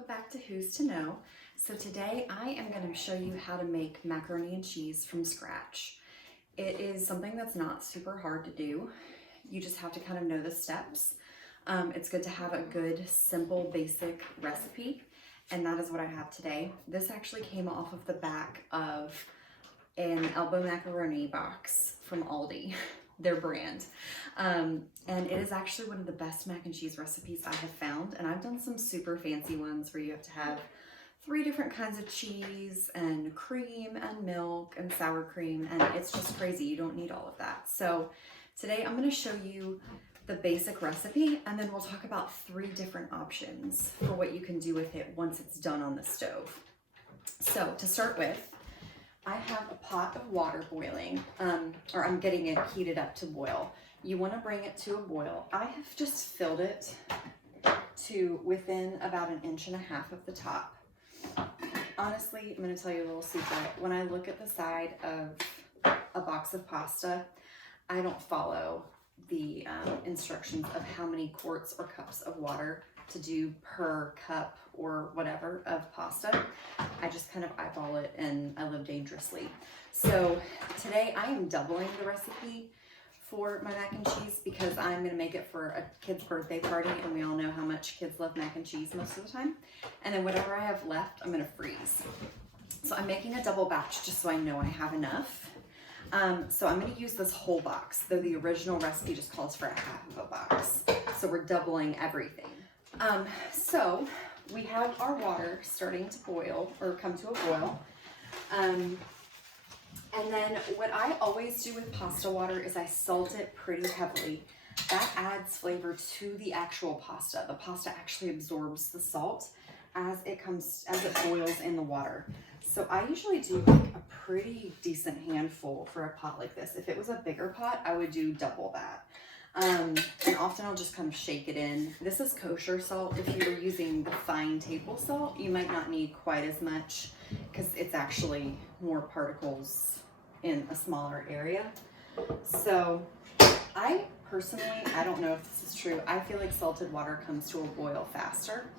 welcome back to Who's to Know. So today I am going to show you how to make macaroni and cheese from scratch. It is something that's not super hard to do. You just have to kind of know the steps. It's good to have a good, simple, basic recipe, and that is what I have today. This actually came off of the back of an elbow macaroni box from Aldi, their brand. And it is actually one of the best mac and cheese recipes I have found. And I've done some super fancy ones where you have to have 3 different kinds of cheese and cream and milk and sour cream. And it's just crazy. You don't need all of that. So today I'm going to show you the basic recipe, and then we'll talk about 3 different options for what you can do with it once it's done on the stove. So to start with, I have a pot of water boiling, or I'm getting it heated up to boil. You want to bring it to a boil. I have just filled it to within about 1.5 inches of the top. Honestly, I'm going to tell you a little secret. When I look at the side of a box of pasta, I don't follow the instructions of how many quarts or cups of water to do per cup or whatever of pasta. I just kind of eyeball it and I live dangerously. So today I am doubling the recipe for my mac and cheese because I'm going to make it for a kid's birthday party, and we all know how much kids love mac and cheese most of the time. And then whatever I have left, I'm going to freeze. So I'm making a double batch just so I know I have enough. So I'm going to use this whole box, though the original recipe just calls for 1/2 of a box. So we're doubling everything. So we have our water starting to boil or come to a boil. And then what I always do with pasta water is I salt it pretty heavily. That adds flavor to the actual pasta. The pasta actually absorbs the salt as it boils in the water. So I usually do like a pretty decent handful for a pot like this. If it was a bigger pot, I would do double that. And often I'll just kind of shake it in. This is kosher salt. If you were using the fine table salt, you might not need quite as much because it's actually more particles in a smaller area. So I personally, I don't know if this is true. I feel like salted water comes to a boil faster.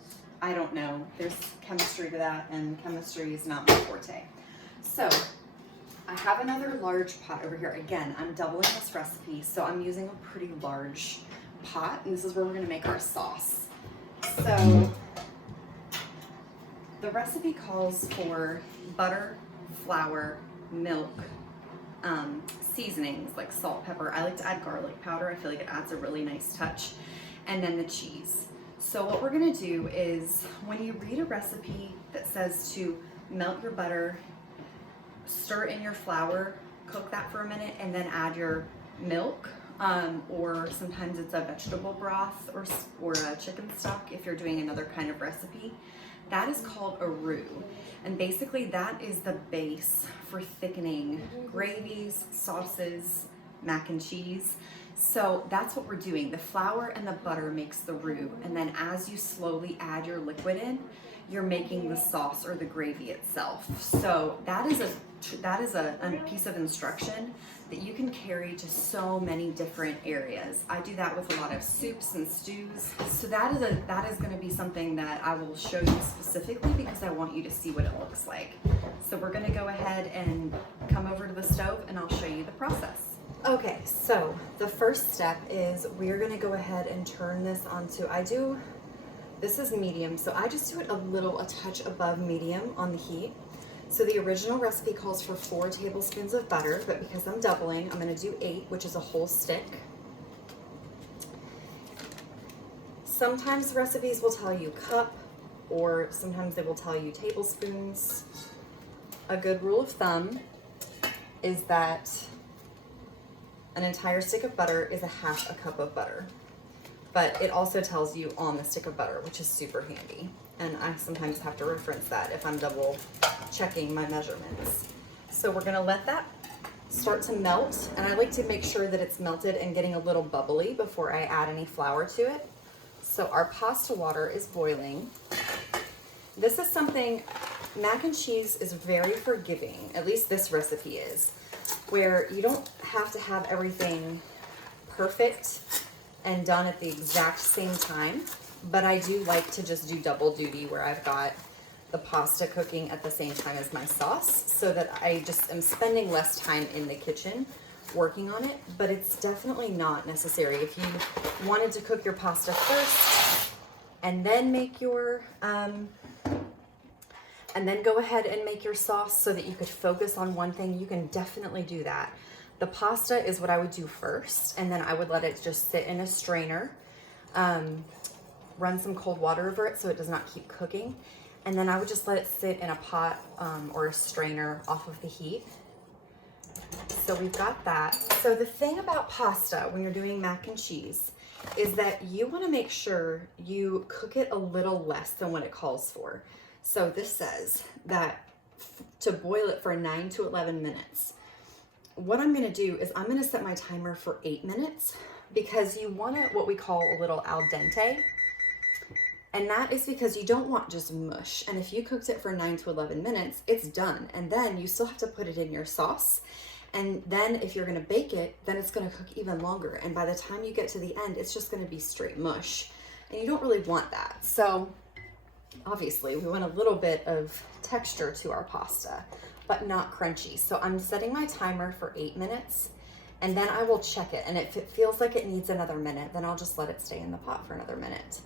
I don't know. There's chemistry to that, and chemistry is not my forte. So I have another large pot over here. Again, I'm doubling this recipe, so I'm using a pretty large pot, and this is where we're going to make our sauce. So the recipe calls for butter, flour, milk, seasonings like salt, pepper. I like to add garlic powder. I feel like it adds a really nice touch. And then the cheese. So what we're going to do is when you read a recipe that says to melt your butter, stir in your flour, cook that for a minute, and then add your milk, or sometimes it's a vegetable broth or a chicken stock if you're doing another kind of recipe. That is called a roux. And basically that is the base for thickening gravies, sauces, mac and cheese. So that's what we're doing. The flour and the butter makes the roux. And then as you slowly add your liquid in, you're making the sauce or the gravy itself. So that is a piece of instruction that you can carry to so many different areas. I do that with a lot of soups and stews. So that is going to be something that I will show you specifically because I want you to see what it looks like. So we're going to go ahead and come over to the stove and I'll show you the process. Okay, so the first step is we're going to go ahead and turn this onto, this is medium, so I just do it a touch above medium on the heat. So the original recipe calls for 4 tablespoons of butter, but because I'm doubling, I'm going to do 8, which is a whole stick. Sometimes recipes will tell you cup, or sometimes they will tell you tablespoons. A good rule of thumb is that an entire stick of butter is 1/2 cup of butter. But it also tells you on the stick of butter, which is super handy. And I sometimes have to reference that if I'm double checking my measurements. So we're gonna let that start to melt. And I like to make sure that it's melted and getting a little bubbly before I add any flour to it. So our pasta water is boiling. This is something, mac and cheese is very forgiving, at least this recipe is, where you don't have to have everything perfect and done at the exact same time. but I do like to just do double duty where I've got the pasta cooking at the same time as my sauce, so that I just am spending less time in the kitchen working on it. But it's definitely not necessary. If you wanted to cook your pasta first and then make your and then go ahead and make your sauce so that you could focus on one thing, you can definitely do that. The pasta is what I would do first, and then I would let it just sit in a strainer, run some cold water over it so it does not keep cooking, and then I would just let it sit in a pot or a strainer off of the heat. So we've got that. So the thing about pasta when you're doing mac and cheese is that you want to make sure you cook it a little less than what it calls for. So this says that to boil it for 9 to 11 minutes. What I'm going to do is I'm going to set my timer for 8 minutes, because you want it what we call a little al dente. And that is because you don't want just mush. And if you cooked it for 9 to 11 minutes, it's done. And then you still have to put it in your sauce. And then if you're going to bake it, then it's going to cook even longer. And by the time you get to the end, it's just going to be straight mush. And you don't really want that. So obviously we want a little bit of texture to our pasta, but not crunchy. So I'm setting my timer for 8 minutes, and then I will check it. And if it feels like it needs another minute, then I'll just let it stay in the pot for another minute.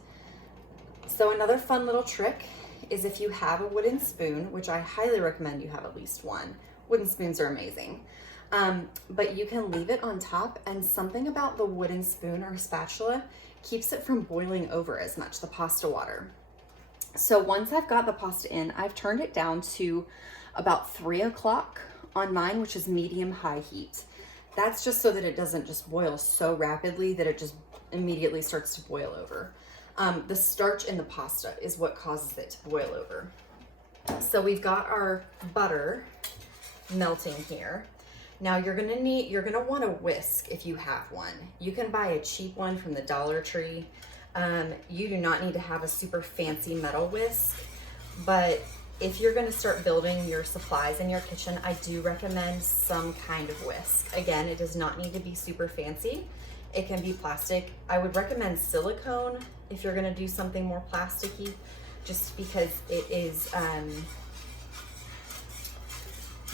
So another fun little trick is if you have a wooden spoon, which I highly recommend you have at least one. Wooden spoons are amazing. But you can leave it on top, and something about the wooden spoon or spatula keeps it from boiling over as much, the pasta water. So once I've got the pasta in, I've turned it down to about 3 o'clock on mine, which is medium-high heat. That's just so that it doesn't just boil so rapidly that it just immediately starts to boil over. The starch in the pasta is what causes it to boil over. So we've got our butter melting here. Now you're gonna want a whisk if you have one. You can buy a cheap one from the Dollar Tree. You do not need to have a super fancy metal whisk, but if you're gonna start building your supplies in your kitchen, I do recommend some kind of whisk. Again, it does not need to be super fancy. It can be plastic. I would recommend silicone if you're gonna do something more plasticky, just because it is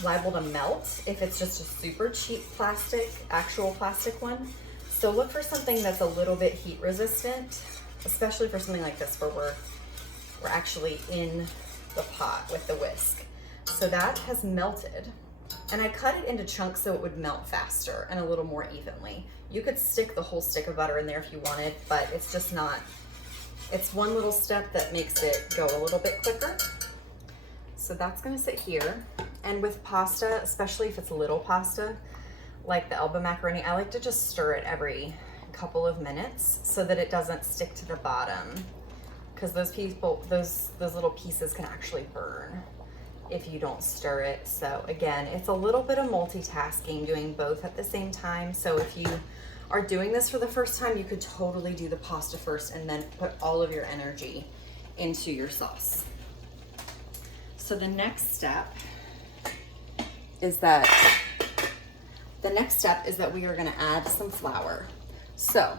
liable to melt if it's just a super cheap plastic, actual plastic one. So look for something that's a little bit heat resistant, especially for something like this where we're actually in the pot with the whisk. So that has melted, and I cut it into chunks so it would melt faster and a little more evenly. You could stick the whole stick of butter in there if you wanted, but it's just not, it's one little step that makes it go a little bit quicker. So that's gonna sit here. And with pasta, especially if it's little pasta, like the Elba macaroni, I like to just stir it every couple of minutes so that it doesn't stick to the bottom, because those little pieces can actually burn if you don't stir it. So again, it's a little bit of multitasking, doing both at the same time. So if you are doing this for the first time, you could totally do the pasta first and then put all of your energy into your sauce. So the next step is that we are gonna add some flour. So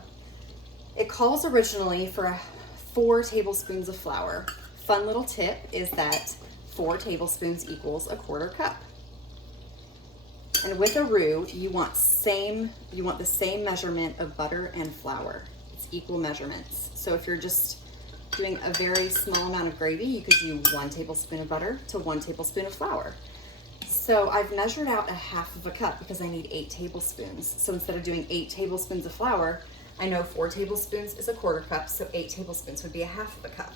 it calls originally for 4 tablespoons of flour. Fun little tip is that 4 tablespoons equals a 1/4 cup. And with a roux, you want the same measurement of butter and flour. It's equal measurements. So if you're just doing a very small amount of gravy, you could do 1 tablespoon of butter to 1 tablespoon of flour. So I've measured out a 1/2 cup because I need 8 tablespoons. So instead of doing 8 tablespoons of flour, I know 4 tablespoons is a 1/4 cup, so 8 tablespoons would be a 1/2 cup.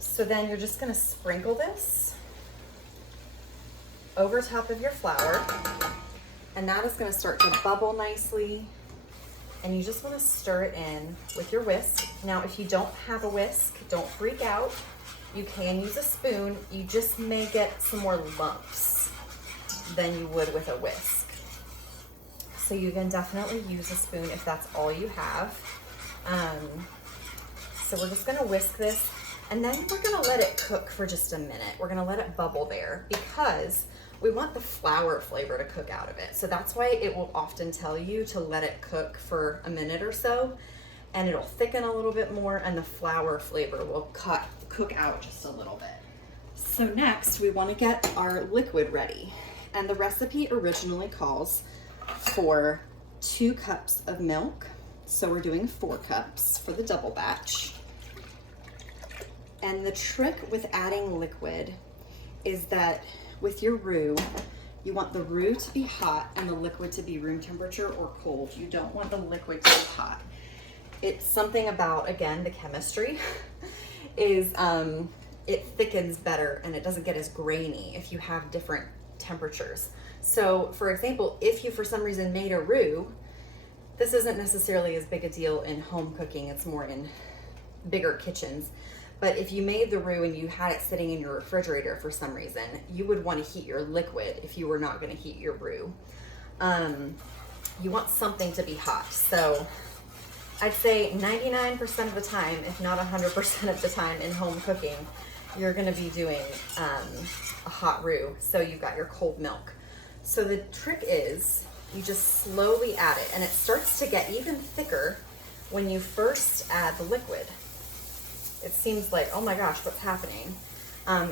So then you're just gonna sprinkle this over top of your flour, and that is gonna start to bubble nicely. And you just wanna stir it in with your whisk. Now, if you don't have a whisk, don't freak out. You can use a spoon. You just may get some more lumps than you would with a whisk. So you can definitely use a spoon if that's all you have. So we're just gonna whisk this, and then we're gonna let it cook for just a minute. We're gonna let it bubble there because we want the flour flavor to cook out of it. So that's why it will often tell you to let it cook for a minute or so. and it'll thicken a little bit more, and the flour flavor will cook out just a little bit. So next we want to get our liquid ready, and the recipe originally calls for 2 cups of milk. So we're doing 4 cups for the double batch. And the trick with adding liquid is that with your roux, you want the roux to be hot and the liquid to be room temperature or cold. You don't want the liquid to be hot. It's something about, again, the chemistry is it thickens better and it doesn't get as grainy if you have different temperatures. So for example, if you for some reason made a roux, this isn't necessarily as big a deal in home cooking, it's more in bigger kitchens. But if you made the roux and you had it sitting in your refrigerator for some reason, you would want to heat your liquid if you were not going to heat your roux. You want something to be hot. So I'd say 99% of the time, if not 100% of the time in home cooking, you're going to be doing a hot roux. So you've got your cold milk. So the trick is you just slowly add it, and it starts to get even thicker when you first add the liquid. It seems like, oh my gosh, what's happening?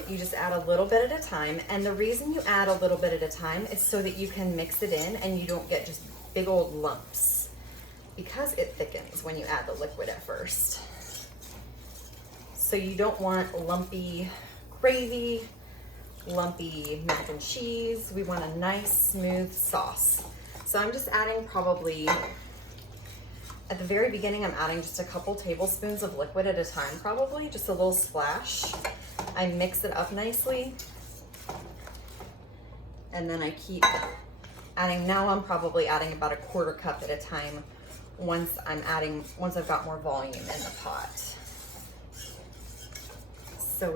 You just add a little bit at a time, and the reason you add a little bit at a time is so that you can mix it in and you don't get just big old lumps, because it thickens when you add the liquid at first. So you don't want lumpy gravy, lumpy mac and cheese. We want a nice smooth sauce. So I'm just adding probably, at the very beginning, I'm adding just a couple tablespoons of liquid at a time, probably just a little splash. I mix it up nicely, and then I keep adding. Now I'm probably adding about a 1/4 cup at a time once I've got more volume in the pot. So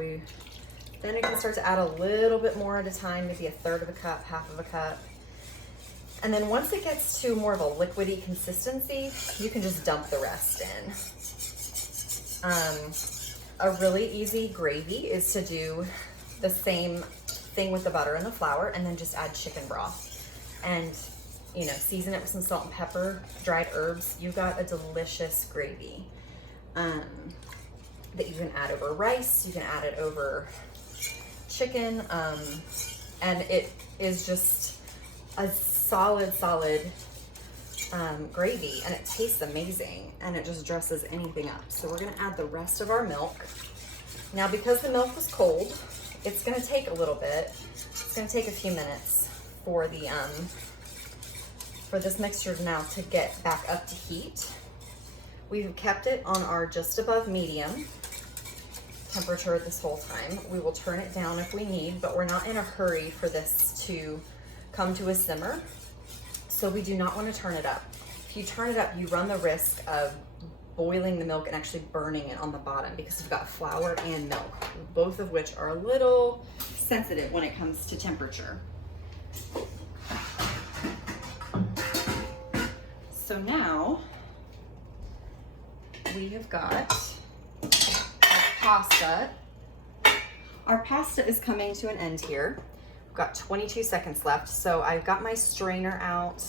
then you can start to add a little bit more at a time, maybe 1/3 of a cup, 1/2 of a cup. And then once it gets to more of a liquidy consistency, you can just dump the rest in. A really easy gravy is to do the same thing with the butter and the flour, and then just add chicken broth. And, you know, season it with some salt and pepper, dried herbs. You've got a delicious gravy that you can add over rice. You can add it over chicken, and it is just a solid gravy, and it tastes amazing, and it just dresses anything up. So we're gonna add the rest of our milk. Now, because the milk was cold, it's gonna take a little bit. It's gonna take a few minutes for the for this mixture now to get back up to heat. We've kept it on our just above medium temperature this whole time. We will turn it down if we need, but we're not in a hurry for this to come to a simmer, so we do not want to turn it up. If you turn it up, you run the risk of boiling the milk and actually burning it on the bottom, because you've got flour and milk, both of which are a little sensitive when it comes to temperature. So now we have got our pasta. Our pasta is coming to an end here. We've got 22 seconds left. So I've got my strainer out,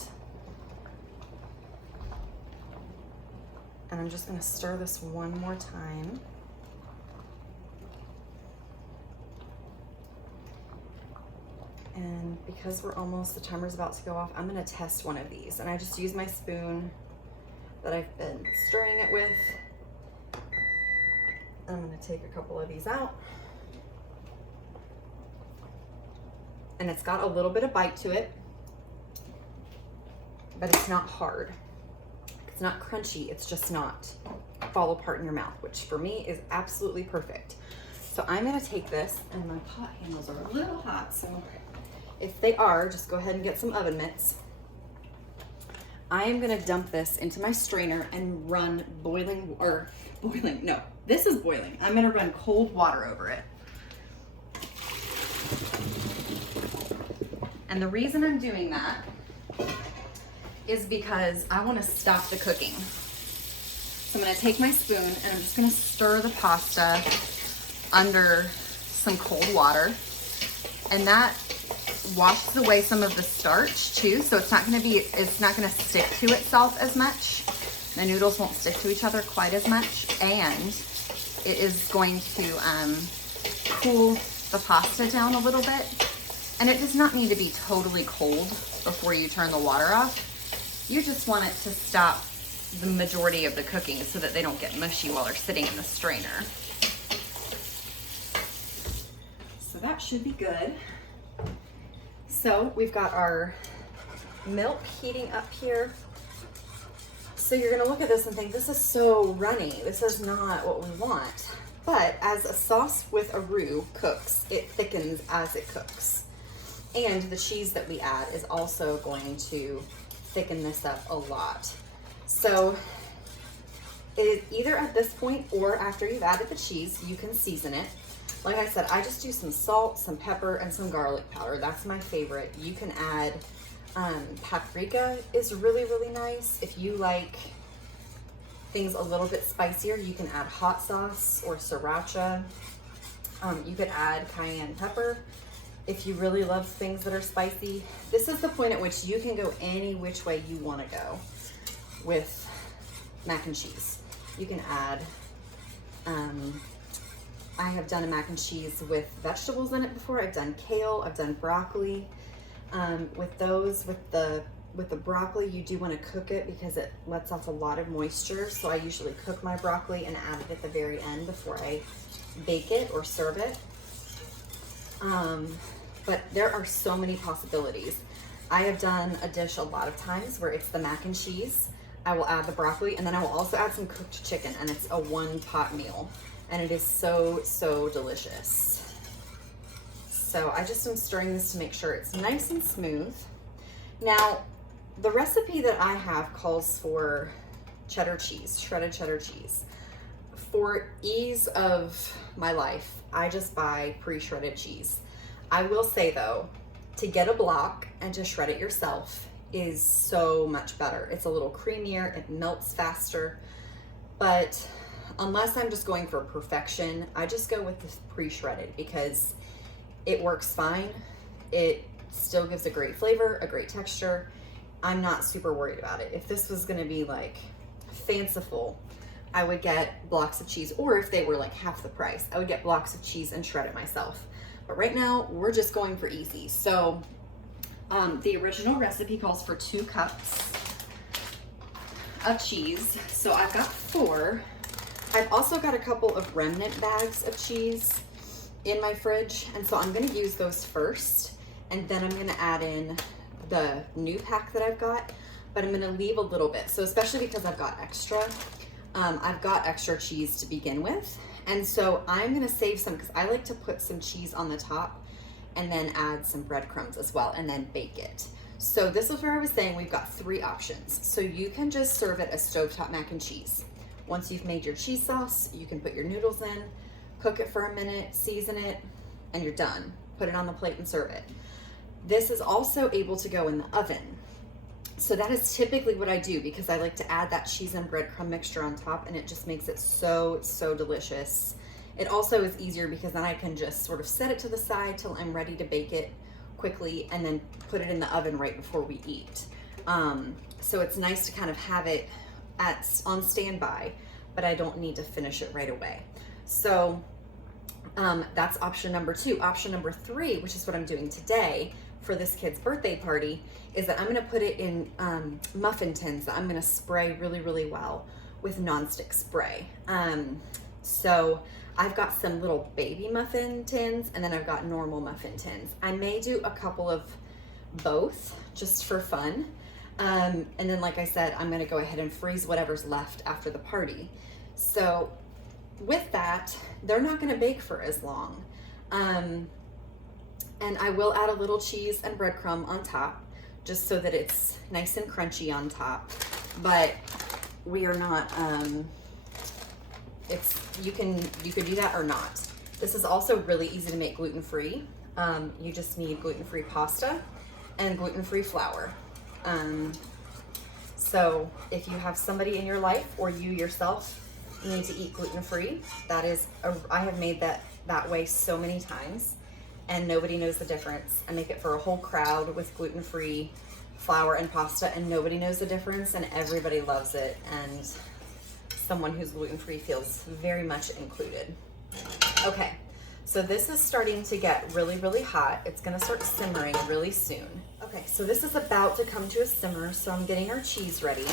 and I'm just gonna stir this one more time. And because the timer's about to go off, I'm gonna test one of these. And I just use my spoon that I've been stirring it with. I'm gonna take a couple of these out. And it's got a little bit of bite to it, but it's not hard. It's not crunchy, it's just not fall apart in your mouth, which for me is absolutely perfect. So I'm gonna take this, and my pot handles are a little hot, so if they are, just go ahead and get some oven mitts. I am gonna dump this into my strainer and run this is boiling. I'm gonna run cold water over it. And the reason I'm doing that is because I wanna stop the cooking. So I'm gonna take my spoon and I'm just gonna stir the pasta under some cold water, and that washes away some of the starch too, so it's not gonna stick to itself as much. The noodles won't stick to each other quite as much, and it is going to cool the pasta down a little bit. And it does not need to be totally cold before you turn the water off. You just want it to stop the majority of the cooking so that they don't get mushy while they're sitting in the strainer. So that should be good. So we've got our milk heating up here. So you're gonna look at this and think, this is so runny. This is not what we want. But as a sauce with a roux cooks, it thickens as it cooks. And the cheese that we add is also going to thicken this up a lot. So either at this point or after you've added the cheese, you can season it. Like I said, I just do some salt, some pepper, and some garlic powder. That's my favorite. You can add paprika is really, really nice. If you like things a little bit spicier, you can add hot sauce or sriracha. You could add cayenne pepper if you really love things that are spicy. This is the point at which you can go any which way you want to go with mac and cheese. You can add, I have done a mac and cheese with vegetables in it before. I've done kale, I've done broccoli. With the broccoli, you do want to cook it because it lets off a lot of moisture. So I usually cook my broccoli and add it at the very end before I bake it or serve it. But there are so many possibilities. I have done a dish a lot of times where it's the mac and cheese. I will add the broccoli, and then I will also add some cooked chicken, and it's a one-pot meal. And it is so, so delicious. So I just am stirring this to make sure it's nice and smooth. Now, the recipe that I have calls for cheddar cheese, shredded cheddar cheese. For ease of my life, I just buy pre-shredded cheese. I will say though, to get a block and to shred it yourself is so much better. It's a little creamier, it melts faster, but unless I'm just going for perfection, I just go with the pre-shredded because it works fine. It still gives a great flavor, a great texture. I'm not super worried about it. If this was gonna be like fanciful, I would get blocks of cheese, or if they were like half the price, I would get blocks of cheese and shred it myself. But right now, we're just going for easy. So the original recipe calls for 2 cups of cheese. So I've got 4. I've also got a couple of remnant bags of cheese in my fridge. And so I'm gonna use those first, and then I'm gonna add in the new pack that I've got, but I'm gonna leave a little bit. So especially because I've got extra cheese to begin with. And so I'm gonna save some because I like to put some cheese on the top and then add some breadcrumbs as well and then bake it. So this is where I was saying we've got 3 options. So you can just serve it as stovetop mac and cheese. Once you've made your cheese sauce, you can put your noodles in, cook it for a minute, season it, and you're done. Put it on the plate and serve it. This is also able to go in the oven. So that is typically what I do because I like to add that cheese and breadcrumb mixture on top, and it just makes it so, so delicious. It also is easier because then I can just sort of set it to the side till I'm ready to bake it quickly and then put it in the oven right before we eat. So it's nice to kind of have it on standby, but I don't need to finish it right away. So that's option number 2. Option number 3, which is what I'm doing today for this kid's birthday party, is that I'm gonna put it in muffin tins that I'm gonna spray really, really well with nonstick spray. So I've got some little baby muffin tins, and then I've got normal muffin tins. I may do a couple of both just for fun. And then, like I said, I'm gonna go ahead and freeze whatever's left after the party. So with that, they're not gonna bake for as long. And I will add a little cheese and breadcrumb on top, just so that it's nice and crunchy on top. But we are not, you could do that or not. This is also really easy to make gluten-free. You just need gluten-free pasta and gluten-free flour. So if you have somebody in your life or you yourself need to eat gluten-free, I have made that way so many times, and nobody knows the difference. I make it for a whole crowd with gluten-free flour and pasta, and nobody knows the difference, and everybody loves it, and someone who's gluten-free feels very much included. Okay, so this is starting to get really, really hot. It's gonna start simmering really soon. Okay, so this is about to come to a simmer, so I'm getting our cheese ready.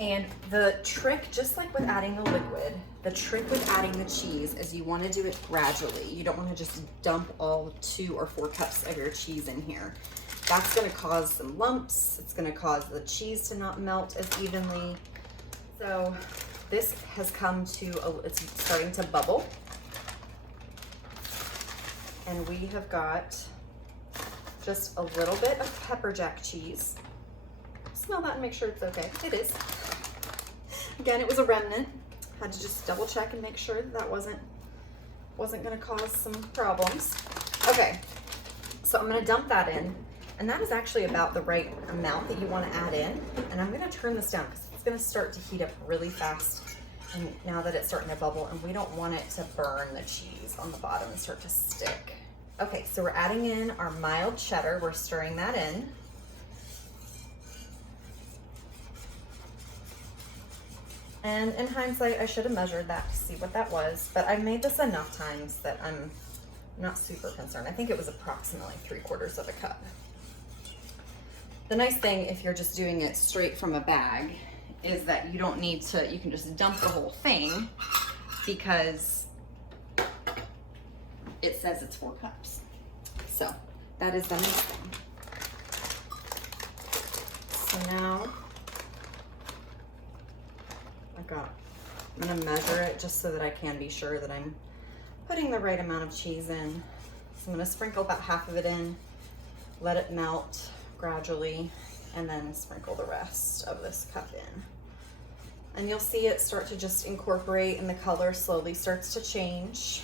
And the trick, just like with adding the liquid, the trick with adding the cheese is you want to do it gradually. You don't want to just dump all 2 or 4 cups of your cheese in here. That's going to cause some lumps. It's going to cause the cheese to not melt as evenly. So this has come to, it's starting to bubble. And we have got just a little bit of pepper jack cheese. Smell that and make sure it's okay. It is. Again, it was a remnant. Had to just double check and make sure that that wasn't gonna cause some problems. Okay, so I'm gonna dump that in, and that is actually about the right amount that you wanna add in. And I'm gonna turn this down because it's gonna start to heat up really fast. And now that it's starting to bubble, and we don't want it to burn the cheese on the bottom and start to stick. Okay, so we're adding in our mild cheddar. We're stirring that in. And in hindsight, I should have measured that to see what that was, but I've made this enough times that I'm not super concerned. I think it was approximately 3/4 of a cup. The nice thing, if you're just doing it straight from a bag, is that you don't need to, you can just dump the whole thing because it says it's 4 cups. So that is the nice thing. So now, I'm gonna measure it just so that I can be sure that I'm putting the right amount of cheese in. So I'm gonna sprinkle about half of it in, let it melt gradually, and then sprinkle the rest of this cup in. And you'll see it start to just incorporate, and the color slowly starts to change.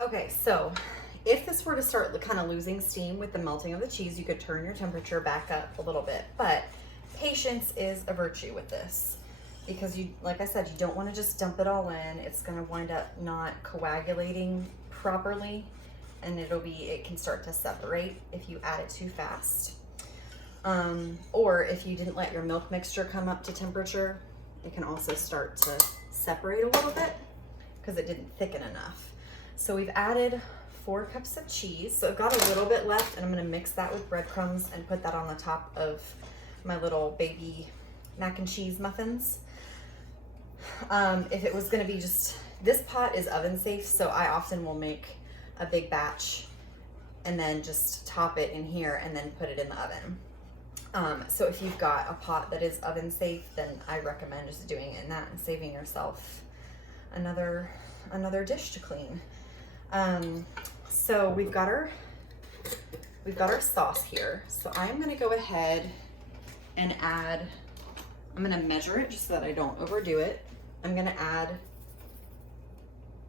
Okay, so if this were to start kind of losing steam with the melting of the cheese, you could turn your temperature back up a little bit, but patience is a virtue with this because you, like I said, you don't want to just dump it all in. It's going to wind up not coagulating properly, and it can start to separate if you add it too fast. Or if you didn't let your milk mixture come up to temperature, it can also start to separate a little bit because it didn't thicken enough. So we've added 4 cups of cheese. So I've got a little bit left, and I'm gonna mix that with breadcrumbs and put that on the top of my little baby mac and cheese muffins. If it was gonna be just, this pot is oven safe, so I often will make a big batch and then just top it in here and then put it in the oven. So if you've got a pot that is oven safe, then I recommend just doing it in that and saving yourself another dish to clean. So we've got our sauce here. So I'm gonna go ahead and add, I'm gonna measure it just so that I don't overdo it. I'm gonna add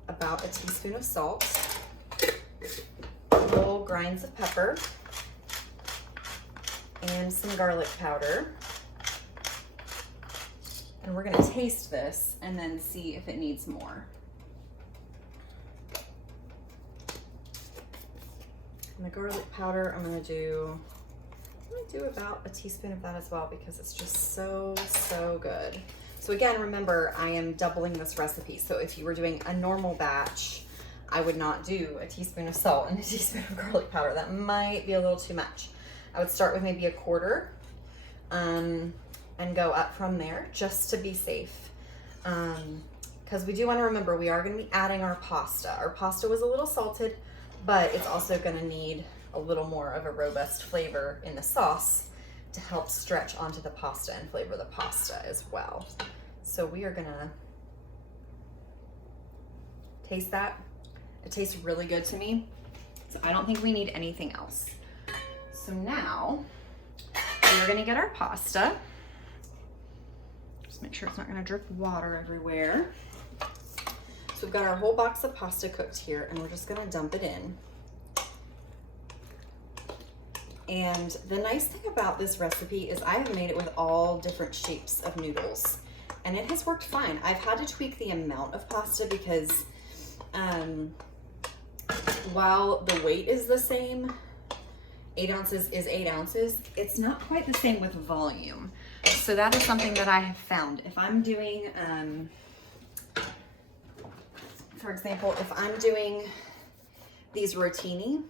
about a teaspoon of salt, whole grinds of pepper, and some garlic powder. And we're gonna taste this and then see if it needs more. And the garlic powder, I'm gonna do about a teaspoon of that as well because it's just so good. So again, remember, I am doubling this recipe. So if you were doing a normal batch, I would not do a teaspoon of salt and a teaspoon of garlic powder. That might be a little too much. I would start with maybe a quarter and go up from there just to be safe. Because we do want to remember we are going to be adding our pasta. Our pasta was a little salted, but it's also gonna need a little more of a robust flavor in the sauce to help stretch onto the pasta and flavor the pasta as well. So we are gonna taste that. It tastes really good to me. So I don't think we need anything else. So now we're gonna get our pasta. Just make sure it's not gonna drip water everywhere. So we've got our whole box of pasta cooked here, and we're just gonna dump it in. And the nice thing about this recipe is I have made it with all different shapes of noodles, and it has worked fine. I've had to tweak the amount of pasta because while the weight is the same, 8 ounces is 8 ounces, it's not quite the same with volume. So that is something that I have found. If I'm doing, for example, if I'm doing these rotini,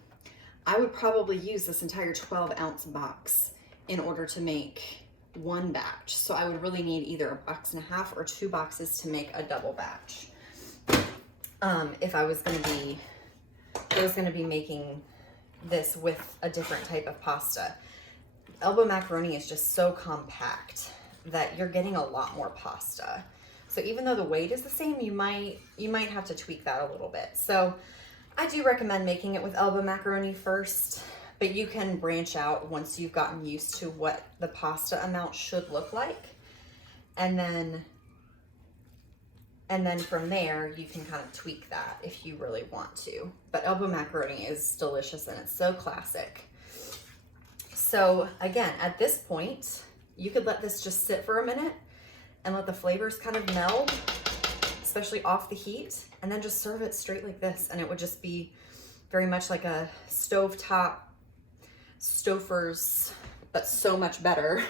I would probably use this entire 12-ounce box in order to make one batch. So I would really need either a box and a half or 2 boxes to make a double batch. If I was gonna be making this with a different type of pasta. Elbow macaroni is just so compact that you're getting a lot more pasta. So even though the weight is the same, you might have to tweak that a little bit. So I do recommend making it with elbow macaroni first, but you can branch out once you've gotten used to what the pasta amount should look like. And then from there, you can kind of tweak that if you really want to. But elbow macaroni is delicious and it's so classic. So again, at this point, you could let this just sit for a minute and let the flavors kind of meld, especially off the heat, and then just serve it straight like this. And it would just be very much like a stovetop Stouffer's, but so much better.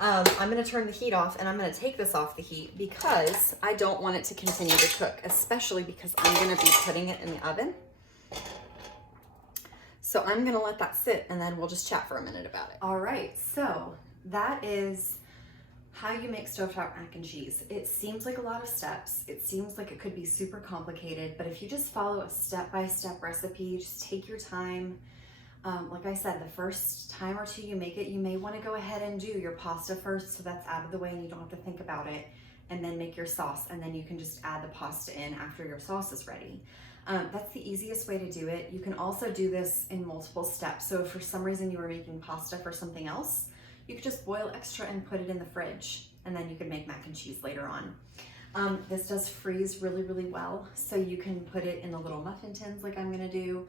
I'm gonna turn the heat off and I'm gonna take this off the heat because I don't want it to continue to cook, especially because I'm gonna be putting it in the oven. So I'm gonna let that sit and then we'll just chat for a minute about it. All right, so that is how you make stovetop mac and cheese. It seems like a lot of steps. It seems like it could be super complicated, but if you just follow a step-by-step recipe, just take your time. Like I said, the first time or two you make it, you may want to go ahead and do your pasta first so that's out of the way and you don't have to think about it, and then make your sauce, and then you can just add the pasta in after your sauce is ready. That's the easiest way to do it. You can also do this in multiple steps. So if for some reason you were making pasta for something else, you could just boil extra and put it in the fridge, and then you could make mac and cheese later on. This does freeze really, really well. So you can put it in the little muffin tins like I'm gonna do,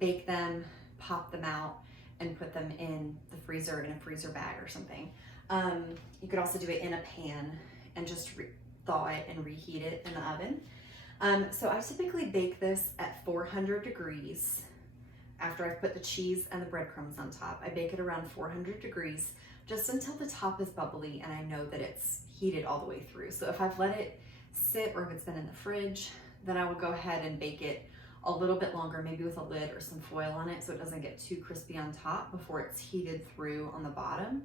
bake them, pop them out, and put them in the freezer in a freezer bag or something. You could also do it in a pan and just thaw it and reheat it in the oven. So I typically bake this at 400 degrees after I've put the cheese and the breadcrumbs on top. I bake it around 400 degrees just until the top is bubbly and I know that it's heated all the way through. So if I've let it sit or if it's been in the fridge, then I will go ahead and bake it a little bit longer, maybe with a lid or some foil on it so it doesn't get too crispy on top before it's heated through on the bottom.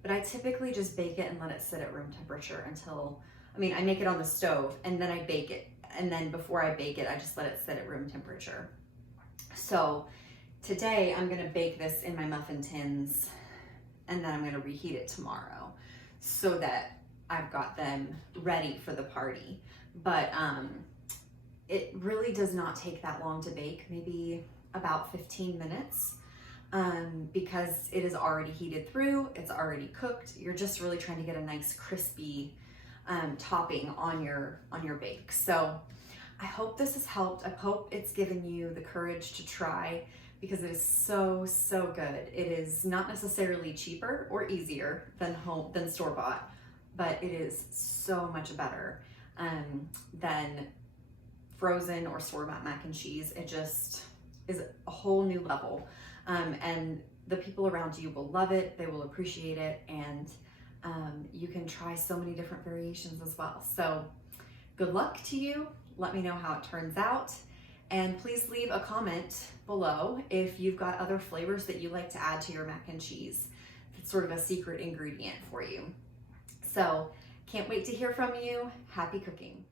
But I typically just bake it and let it sit at room temperature until, I make it on the stove and then I bake it. And then before I bake it, I just let it sit at room temperature. So today I'm gonna bake this in my muffin tins and then I'm gonna reheat it tomorrow so that I've got them ready for the party. But it really does not take that long to bake, maybe about 15 minutes, because it is already heated through, it's already cooked. You're just really trying to get a nice crispy topping on your bake. So I hope this has helped. I hope it's given you the courage to try because it is so, so good. It is not necessarily cheaper or easier than store-bought, but it is so much better than frozen or store-bought mac and cheese. It just is a whole new level. And the people around you will love it, they will appreciate it, and you can try so many different variations as well. So good luck to you. Let me know how it turns out. And please leave a comment below if you've got other flavors that you like to add to your mac and cheese. It's sort of a secret ingredient for you. So can't wait to hear from you. Happy cooking.